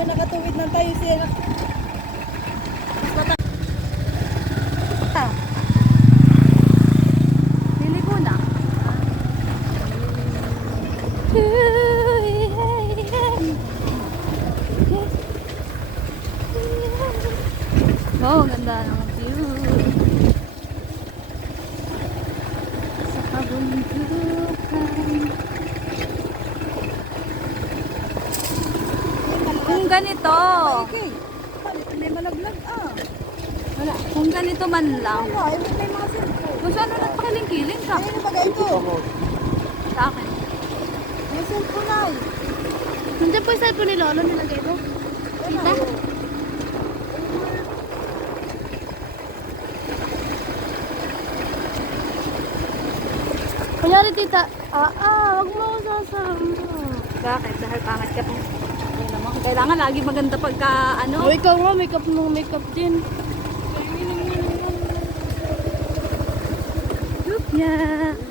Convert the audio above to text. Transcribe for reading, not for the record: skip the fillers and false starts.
Habang nakatuwid ng tayo siya. Pili ko na. Wow, ganda ng view. Sa kabundukan. Kung ganito, Okay. May malaglag wala. Kung ganito man lang. Wala, ay may mga cellphone. Kung saan nagpakiling-kiling ka? Ayun ba ito? Sa akin. May cellphone ay. Nandiyan po yung cellphone ni Lolo, nilagay mo. Tita? Kunyari tita, wag mo ako sasama. Bakit? Dahil pangat ka po. Hindi naman. Kailangan lagi maganda pagka ano. O ikaw nga, makeup mo, makeup din. Yeah.